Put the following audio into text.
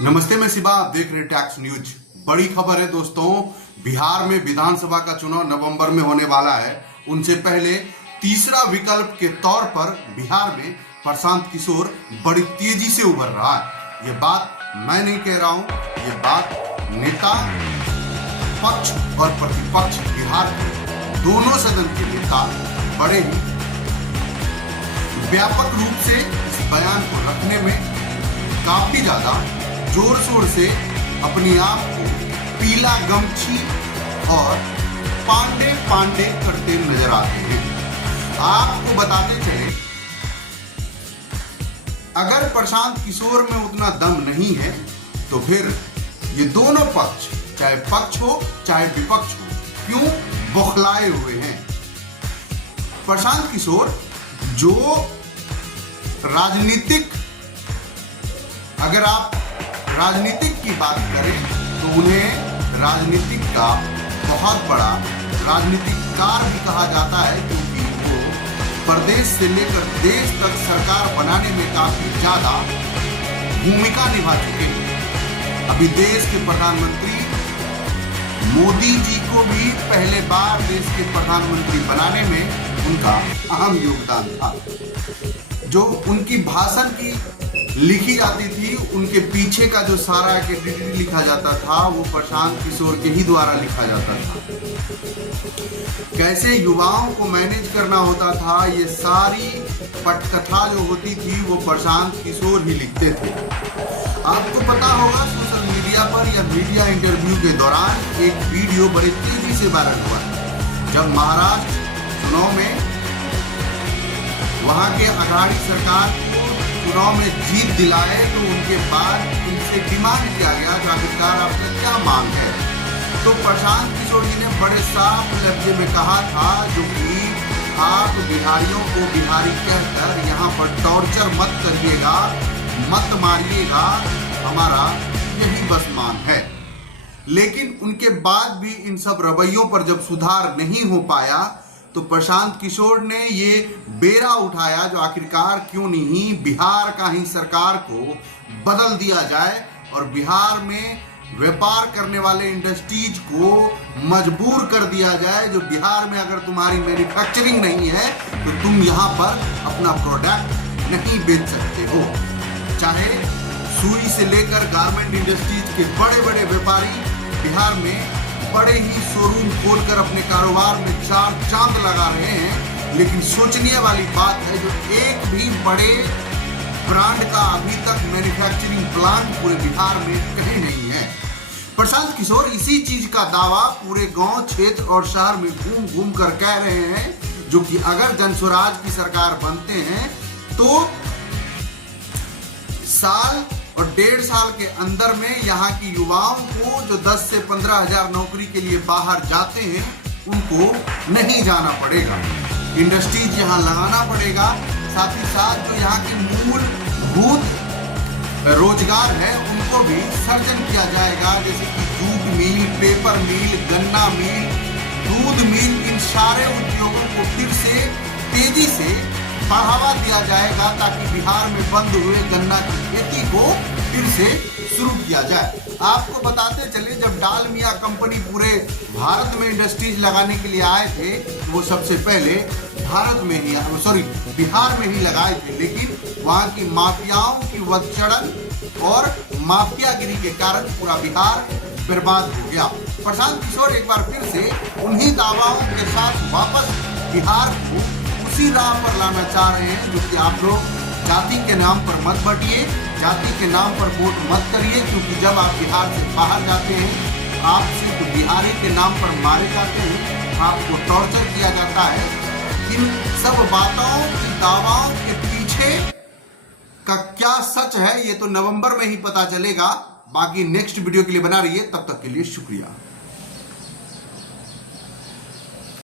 नमस्ते, मैं शिवा, आप देख रहे हैं टैक्स न्यूज। बड़ी खबर है दोस्तों, बिहार में विधानसभा का चुनाव नवंबर में होने वाला है। उनसे पहले तीसरा विकल्प के तौर पर बिहार में प्रशांत किशोर बड़ी तेजी से उभर रहा है। ये बात मैं नहीं कह रहा हूं, ये बात नेता पक्ष और प्रतिपक्ष बिहार के दोनों सदन के नेता बड़े ही व्यापक रूप से इस बयान को रखने में काफी ज्यादा जोर शोर से अपनी आप को पीला गमछी और पांडे पांडे करते नजर आते हैं। आपको बताते चले, अगर प्रशांत किशोर में उतना दम नहीं है तो फिर ये दोनों पक्ष, चाहे पक्ष हो चाहे विपक्ष हो, क्यों बौखलाए हुए हैं। प्रशांत किशोर जो राजनीतिक, अगर आप राजनीतिक की बात करें तो उन्हें राजनीतिक का बहुत बड़ा राजनीतिककार भी कहा जाता है, क्योंकि वो प्रदेश से लेकर देश तक सरकार बनाने में काफी ज्यादा भूमिका निभा चुके हैं। अभी देश के प्रधानमंत्री मोदी जी को भी पहले बार देश के प्रधानमंत्री बनाने में उनका अहम योगदान था। जो उनकी भाषण की लिखी जाती थी, उनके पीछे का जो सारा एक्टिविटी लिखा जाता था वो प्रशांत किशोर के ही द्वारा लिखा जाता था। कैसे युवाओं को मैनेज करना होता था, ये सारी पटकथा जो होती थी वो प्रशांत किशोर ही लिखते थे। आपको पता होगा, सोशल मीडिया पर या मीडिया इंटरव्यू के दौरान एक वीडियो बड़ी तेजी से वायरल हुआ। जब महाराष्ट्र चुनाव में वहां के अघाड़ी सरकार को चुनाव में जीत दिलाए तो उनके बाद उनसे डिमांड किया गया कि आखिरकार आपका क्या मांग है। तो प्रशांत किशोर जी ने बड़े साफ लफ्जे में कहा था, जो कि आप बिहारियों को बिहारी कहकर यहाँ पर टॉर्चर मत करिएगा, मत मारिएगा, हमारा यही बस मांग है। लेकिन उनके बाद भी इन सब रवैयों पर जब सुधार नहीं हो पाया तो प्रशांत किशोर ने ये बेरा उठाया, जो आखिरकार क्यों नहीं बिहार का ही सरकार को बदल दिया जाए और बिहार में व्यापार करने वाले इंडस्ट्रीज को मजबूर कर दिया जाए। जो बिहार में अगर तुम्हारी मैन्युफैक्चरिंग नहीं है तो तुम यहाँ पर अपना प्रोडक्ट नहीं बेच सकते हो। चाहे सुई से लेकर गारमेंट इंडस्ट्रीज के बड़े बड़े व्यापारी बिहार में बड़े ही शोरूम खोलकर अपने कारोबार में चार चांद लगा रहे हैं, लेकिन सोचनीय वाली बात है जो एक भी बड़े ब्रांड का अभी तक मैन्युफैक्चरिंग प्लांट पूरे बिहार में कहीं नहीं है। प्रशांत किशोर इसी चीज का दावा पूरे गांव, क्षेत्र और शहर में घूम घूम कर कह रहे हैं, जो कि अगर जनस्वराज की सरकार बनते हैं तो साल और 1.5 साल के अंदर में यहाँ की युवाओं को जो 10 से 15 हजार नौकरी के लिए बाहर जाते हैं उनको नहीं जाना पड़ेगा, इंडस्ट्रीज यहाँ लगाना पड़ेगा। साथ ही साथ जो यहाँ के मूलभूत रोजगार है उनको भी सर्जन किया जाएगा, जैसे कि जूट मिल, पेपर मिल, गन्ना मिल, दूध मिल, इन सारे उद्योगों को फिर से तेजी से बढ़ावा दिया जाएगा ताकि बिहार में बंद हुए गन्ना की खेती को फिर से शुरू किया जाए। आपको बताते चले, जब डालमिया कंपनी पूरे भारत में इंडस्ट्रीज लगाने के लिए आए थे तो वो सबसे पहले बिहार में ही लगाए थे, लेकिन वहाँ की माफियाओं की वधचढ़न और माफियागिरी के कारण पूरा बिहार बर्बाद हो गया। प्रशांत किशोर एक बार फिर से उन्हीं दावाओं के साथ वापस बिहार को उसी राह पर लाना चाह रहे हैं, जो कि आप लोग जाति के नाम पर मत बटिए, जाति के नाम पर वोट मत करिए, क्योंकि जब आप बिहार से बाहर जाते हैं आप सिर्फ बिहारी के नाम पर मारे जाते हैं, आपको टॉर्चर किया जाता है। इन सब बातों की दावाओं के पीछे का क्या सच है ये तो नवंबर में ही पता चलेगा। बाकी नेक्स्ट वीडियो के लिए बना रहिए, तब तक के लिए शुक्रिया।